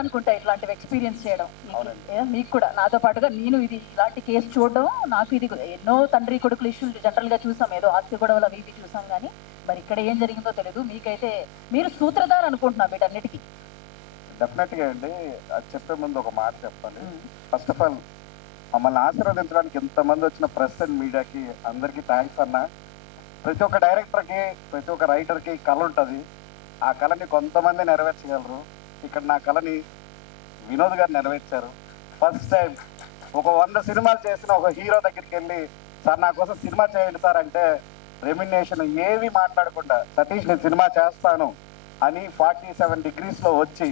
అనుకుంటా ఇట్లాంటివి ఎక్స్పీరియన్స్ చేయడం మీకు కూడా నాతో పాటుగా నేను ఇది ఇలాంటి కేసు చూడడం నాకు ఇది ఎన్నో తండ్రి కొడుకులు ఇష్యూలు జనరల్ గా చూసాం, ఏదో ఆస్తి గొడవలు అవి ఇవి చూసాం, కానీ మరి ఇక్కడ ఏం జరిగిందో తెలియదు. మీకైతే మీరు సూత్రధార అనుకుంటున్నా వీటన్నిటికీ. డెఫినెట్ గా అండి, అది చెప్పే ముందు ఒక మాట చెప్పాలి. ఫస్ట్ ఆఫ్ ఆల్ మమ్మల్ని ఆశీర్వదించడానికి ఎంతమంది వచ్చిన ప్రెస్ అండ్ మీడియాకి అందరికీ థ్యాంక్స్ అన్న. ప్రతి ఒక్క డైరెక్టర్కి ప్రతి ఒక్క రైటర్కి కళ ఉంటుంది. ఆ కళని కొంతమంది నెరవేర్చగలరు. ఇక్కడ నా కళని వినోద్ గారు నెరవేర్చారు. ఫస్ట్ టైం ఒక 100 సినిమాలు చేసిన ఒక హీరో దగ్గరికి వెళ్ళి సార్ నా కోసం సినిమా చేయండి సార్ అంటే రెమ్యునేషన్ ఏవి మాట్లాడకుండా సతీష్ నేను సినిమా చేస్తాను అని 47 degrees వచ్చి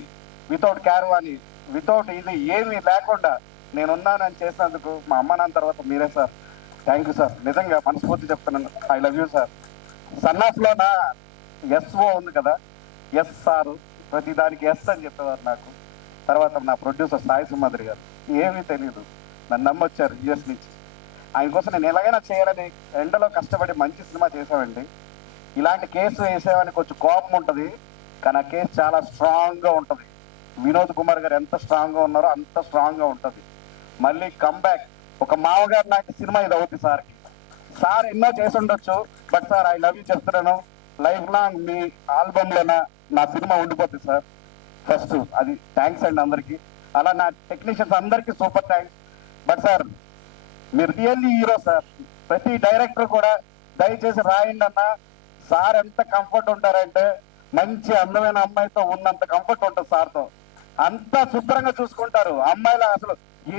వితౌట్ క్యారవాని వితౌట్ ఇది ఏమీ లేకుండా నేనున్నానని చేసినందుకు మా అమ్మ నాన్న తర్వాత మీరే సార్. థ్యాంక్ యూ సార్, నిజంగా మనస్ఫూర్తి చెప్తున్నాను. I love you sir. సన్నాఫ్లో నా ఎస్ఓ ఉంది కదా, ఎస్ సారు, ప్రతి దానికి ఎస్ అని చెప్పేవారు నాకు. తర్వాత నా ప్రొడ్యూసర్ సాయి సింహాద్రి గారు ఏమీ తెలియదు, నన్ను నమ్మొచ్చారు యుఎస్ నుంచి. ఆయన కోసం నేను ఎలాగైనా చేయాలని ఎండలో కష్టపడి మంచి సినిమా చేసామండి. ఇలాంటి కేసు వేసేవానికి కొంచెం కోపం ఉంటుంది, కానీ ఆ కేసు చాలా స్ట్రాంగ్గా ఉంటుంది. వినోద్ కుమార్ గారు ఎంత స్ట్రాంగ్గా ఉన్నారో అంత స్ట్రాంగ్గా ఉంటుంది. మళ్ళీ కమ్బ్యాక్ ఒక మామగారు లాంటి సినిమా ఇది అవుతుంది సార్కి. సార్ ఎన్నో చేసి ఉండొచ్చు, but sir I love you చెప్తున్నాను. లైఫ్ లాంగ్ మీ ఆల్బమ్లోన నా సినిమా ఉండిపోతుంది సార్. ఫస్ట్ అది థ్యాంక్స్ అండి అందరికీ. అలా నా టెక్నీషియన్స్ అందరికీ సూపర్ థ్యాంక్స్. బట్ సార్ మీరు రియల్లీ హీరో సార్. ప్రతి డైరెక్టర్ కూడా దయచేసి రాయండి అన్న. సార్ ఎంత కంఫర్ట్ ఉంటారంటే మంచి అందమైన అమ్మాయితో ఉన్నంత కంఫర్ట్ ఉంటుంది సార్తో. అంత శుభ్రంగా చూసుకుంటారు అమ్మాయిలు. అసలు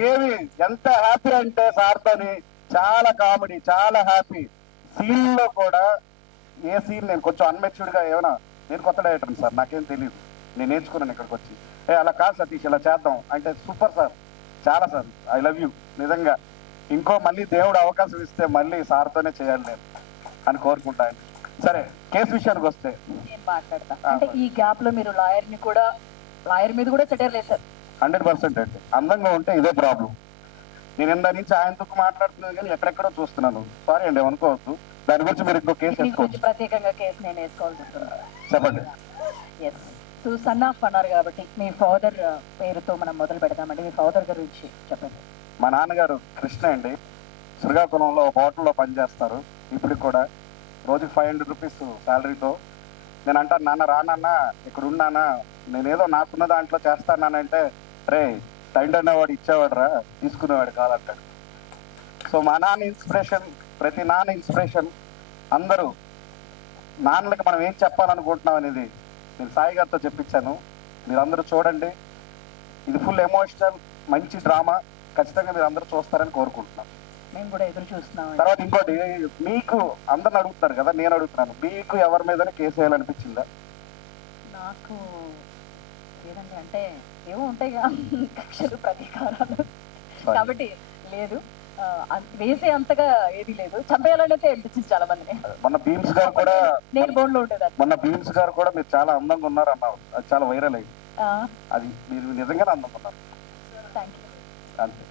ఏమి ఎంత హ్యాపీ అంటే సార్తోని చాలా కామెడీ, చాలా హ్యాపీ. సీన్లో కూడా ఏ సీన్ నేను కొంచెం అన్మెచ్యూర్డ్గా ఏమైనా నేను కొత్త డైరెక్టర్ సార్, నాకేం తెలియదు, నేను నేర్చుకున్నాను ఇక్కడికి వచ్చి. అలా కాదు సతీష్ ఇలా చేద్దాం అంటే సూపర్ సార్, చాలా సార్ ఐ లవ్ యూ నిజంగా. ఇంకో మళ్ళీ దేవుడు అవకాశం ఇస్తే మళ్ళీ సార్తోనే చేయాలి నేను అని కోరుకుంటాను. సరే కేసు విషయానికి వస్తే నేను మాట్లాడతా. అంటే ఈ గ్యాప్ లో మీరు లాయర్ మీద కూడా సెటర్ లేసారు. 100% అండి. అందంగా ఉంటే ఇదే ప్రాబ్లం. నేను ఇందా నుంచి ఆయనతో మాట్లాడుతున్నాను కానీ ఎక్కడెక్కడో చూస్తున్నాను. సారీ అండి ఏమనుకోవద్దు. దాని గురించి మీరు ఇంకో కేసు వేసుకోవచ్చు. ప్రత్యేకంగా కేసు నేను వేసుకోవాల్సి ఉంటుంది. చెప్పండి. ఎస్, సో సన్ ఆఫ్ అన్నారు కాబట్టి మీ ఫాదర్ పేరుతో మనం మొదలు పెడదామండి. మీ ఫాదర్ గురించి చెప్పండి. మా నాన్నగారు కృష్ణ అండి, శ్రీకాకుళంలో హోటల్లో పనిచేస్తారు. ఇప్పటికి కూడా రోజుకి 500 రూపీస్ శాలరీతో. నేను అంటాను నాన్న రానన్నా ఇక్కడ ఉన్నానా, నేనేదో నాకున్న దాంట్లో చేస్తానంటే రే టైండ్ అనేవాడు ఇచ్చేవాడు రా, తీసుకునేవాడు కాదంటాడు. సో మా నాన్న ఇన్స్పిరేషన్, ప్రతి నాన్న ఇన్స్పిరేషన్. అందరూ నాన్నలకి మనం ఏం చెప్పాలనుకుంటున్నాం అనేది నేను సాయి గారితో చెప్పించాను. మీరందరూ చూడండి, ఇది ఫుల్ ఎమోషనల్ మంచి డ్రామా. ఖచ్చితంగా మీరు అందరూ చూస్తారని కోరుకుంటున్నాను. మేము కూడా ఎదురు చూస్తున్నాం. తర్వాత ఇంకోటి, మీకు అందరిని అడుగుతున్నారు కదా, నేను అడుగుతున్నాను, మీకు ఎవరి మీదనే కేసు వేయాలనిపించిందా? నాకు ఏదండి అంటే ఏమో ఉంటాయి కక్షలు ప్రతీకారాలు, కాబట్టి లేదు, వేసే అంతగా ఏది లేదు. చంపేయాలనైతే అనిపించింది చాలా మందిని. మొన్న భీమ్స్ గారు కూడా, నేను బోన్ లో ఉండేది. మొన్న భీమ్స్ గారు కూడా మీరు చాలా అందంగా ఉన్నారు అన్నారు, అది చాలా వైరల్ అయింది. అది మీరు నిజంగానే అందంగా ఉన్నారు. Thank you. అంతే.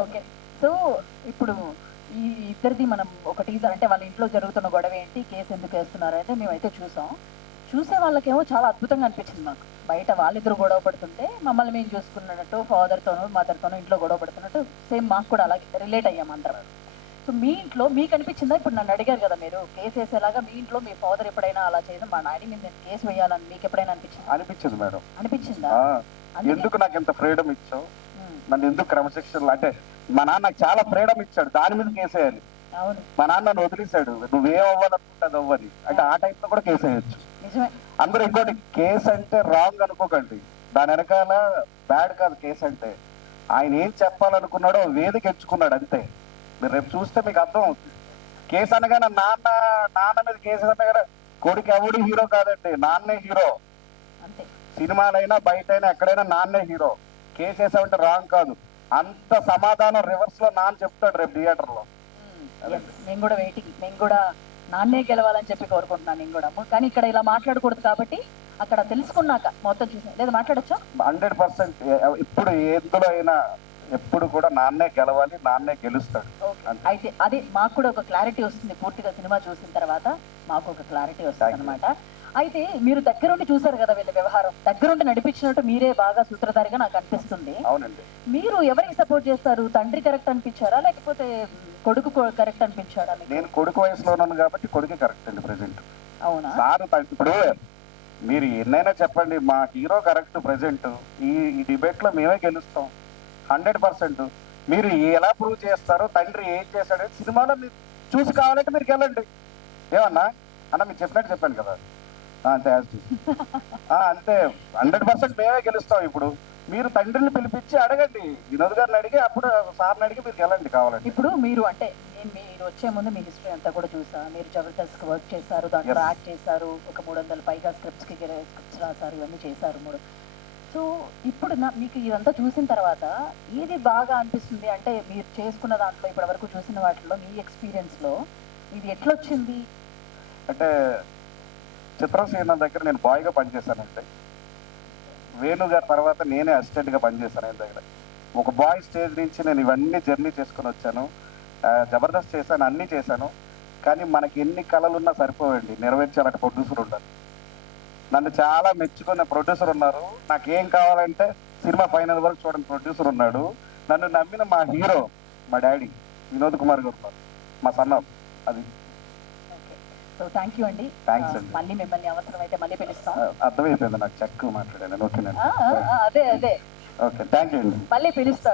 ఓకే, సో ఇప్పుడు ఈ ఇద్దరిది మనం ఒక టీజర్ అంటే వాళ్ళ ఇంట్లో జరుగుతున్న గొడవ ఏంటి, కేసు ఎందుకు వేస్తున్నారు అయితే మేమైతే చూసాం. చూసే వాళ్ళకేమో చాలా అద్భుతంగా అనిపించింది మాకు. బయట వాళ్ళిద్దరు గొడవ పడుతుంటే మమ్మల్ని మేము చూసుకున్నట్టు ఫాదర్తోనూ మదర్తోనూ ఇంట్లో గొడవ పడుతున్నట్టు సేమ్ మాకు కూడా అలాగే రిలేట్ అయ్యాం అందరం. సో మీ ఇంట్లో మీకు అనిపించిందా? ఇప్పుడు నన్ను అడిగారు కదా మీరు కేసు వేసేలాగా, మీ ఇంట్లో మీ ఫాదర్ ఎప్పుడైనా అలా చేయడం మా డాడీ మీద కేసు వేయాలని మీకు ఎప్పుడైనా అనిపించింది? అనిపించింది మేడం. అనిపించిందా? ఎందుకు నాకు ఎంత ఫ్రీడమ్ ఇచ్చావు, నన్ను ఎందుకు క్రమశిక్షణ అంటే మా నాన్న నాకు చాలా ఫ్రీడమ్ ఇచ్చాడు, దాని మీద కేసేయాలి. మా నాన్న నన్ను వదిలేశాడు, నువ్వేం అవ్వాలనుకుంటుంది అవ్వాలి అంటే ఆ టైంలో కూడా కేసు వేయచ్చు. అందరూ ఇంకోటి, కేసు అంటే రాంగ్ అనుకోకండి, దాని వెనకాల బ్యాడ్ కాదు. కేసు అంటే ఆయన ఏం చెప్పాలనుకున్నాడో వేదిక ఎంచుకున్నాడు అంతే. మీరు రేపు చూస్తే మీకు అర్థం అవుతుంది. కేసు అనగానే నాన్న మీద కేసు అనగానే కొడుకు ఎవడు హీరో కాదండి, నాన్నే హీరో. సినిమాలైనా బయటైనా ఎక్కడైనా నాన్నే హీరో. కేసు వేసామంటే రాంగ్ కాదు. అంత సమాధానం రివర్స్ లో నాన్న చెప్తాడు రేపు థియేటర్ లో. నేను కూడా వెయిటింగ్, నేను కూడా నాన్నే గెలవాలని చెప్పి కోరుకుంటున్నాను నేను కూడా. కానీ ఇక్కడ ఇలా మాట్లాడకూడదు కాబట్టి అక్కడ తెలుసుకున్నాక మొత్తం చూసి లేదా మాట్లాడచ్చా? 100% ఇప్పుడు ఎందులో అయినా ఎప్పుడు కూడా నాన్నే గెలవాలి, నాన్నే గెలుస్తాడు. అయితే అదే మాకు కూడా ఒక క్లారిటీ వస్తుంది పూర్తిగా సినిమా చూసిన తర్వాత, మాకు ఒక క్లారిటీ వస్తుంది అనమాట. అయితే మీరు దగ్గరుండి చూసారు కదా వీళ్ళ వ్యవహారం, దగ్గరుండి నడిపించినట్టు మీరే బాగా సూత్రధారిగా నాకు అనిపిస్తుంది. అవునండి. మీరు ఎవరికి సపోర్ట్ చేస్తారు? తండ్రి కరెక్ట్ అనిపించారా లేకపోతే కొడుకు కరెక్ట్ అనిపించాడా మీకు? నేను కొడుకు వయసులో ఉన్నాను కాబట్టి కొడుకే కరెక్ట్ అండి ప్రెసెంట్. అవునా? సార్ ఇప్పుడు మీరు ఎన్నైనా చెప్పండి, మా హీరో కరెక్ట్ ప్రెసెంట్. ఈ డిబేట్ లో మేమే గెలుస్తాం 100%. మీరు ఎలా ప్రూవ్ చేస్తారో, తండ్రి ఏం చేశాడో సినిమాలో మీరు చూసి కావాలంటే మీరు వెళ్ళండి. ఏమన్నా అన్న మీరు చెప్పినట్టు చెప్పాను కదా, అంతే అంతే 100% మేమే గెలుస్తాం. ఇప్పుడు మీరు తండ్రిని పిలిపించి అడగండి, వినోద్ గారిని అడిగి, అప్పుడు సార్ని అడిగి మీరు వెళ్ళండి కావాలండి. ఇప్పుడు మీరు అంటే మీరు వచ్చే ముందు మీ హిస్టరీ అంతా కూడా చూసా. మీరు జబర్దస్త్ వర్క్ చేశారు, దాంట్లో యాక్ట్ చేశారు, ఒక 300 పైగా స్క్రిప్ట్స్ రాశారు, ఇవన్నీ చేశారు 3. సో ఇప్పుడు మీకు ఇదంతా చూసిన తర్వాత ఏది బాగా అనిపిస్తుంది? అంటే మీరు చేసుకున్న దాంట్లో ఇప్పటి వరకు చూసిన వాటిలో మీ ఎక్స్పీరియన్స్లో ఇది ఎట్లొచ్చింది? అంటే చిత్రసేన దగ్గర నేను బాయ్గా పనిచేశానంటే, వేణు గారి తర్వాత నేనే అసిస్టెంట్గా పనిచేశాను ఆయన దగ్గర. ఒక బాయ్ స్టేజ్ నుంచి నేను ఇవన్నీ జర్నీ చేసుకుని వచ్చాను. జబర్దస్త్ చేశాను, అన్నీ చేశాను. కానీ మనకి ఎన్ని కళలున్నా సరిపోవండి, నెరవేర్చాలంటే ప్రొడ్యూసర్ ఉండాలి. నన్ను చాలా మెచ్చుకున్న ప్రొడ్యూసర్ ఉన్నారు. నాకేం కావాలంటే సినిమా ఫైనల్ వరకు చూడండి ప్రొడ్యూసర్ ఉన్నాడు. నన్ను నమ్మిన మా హీరో మా డాడీ వినోద్ కుమార్ గారు ఉన్నారు, మా సన్న. అది సో థ్యాంక్ యూ అండి. థ్యాంక్స్ అండి. మళ్ళీ మిమ్మల్ని అవసరమైతే మళ్ళీ పిలుస్తాం. అర్థమైపోయింది నాకు, చక్కగా మాట్లాడాను. ఓకేనండి. అదే ఓకే, థ్యాంక్ యూ అండి. మళ్ళీ పిలుస్తాం.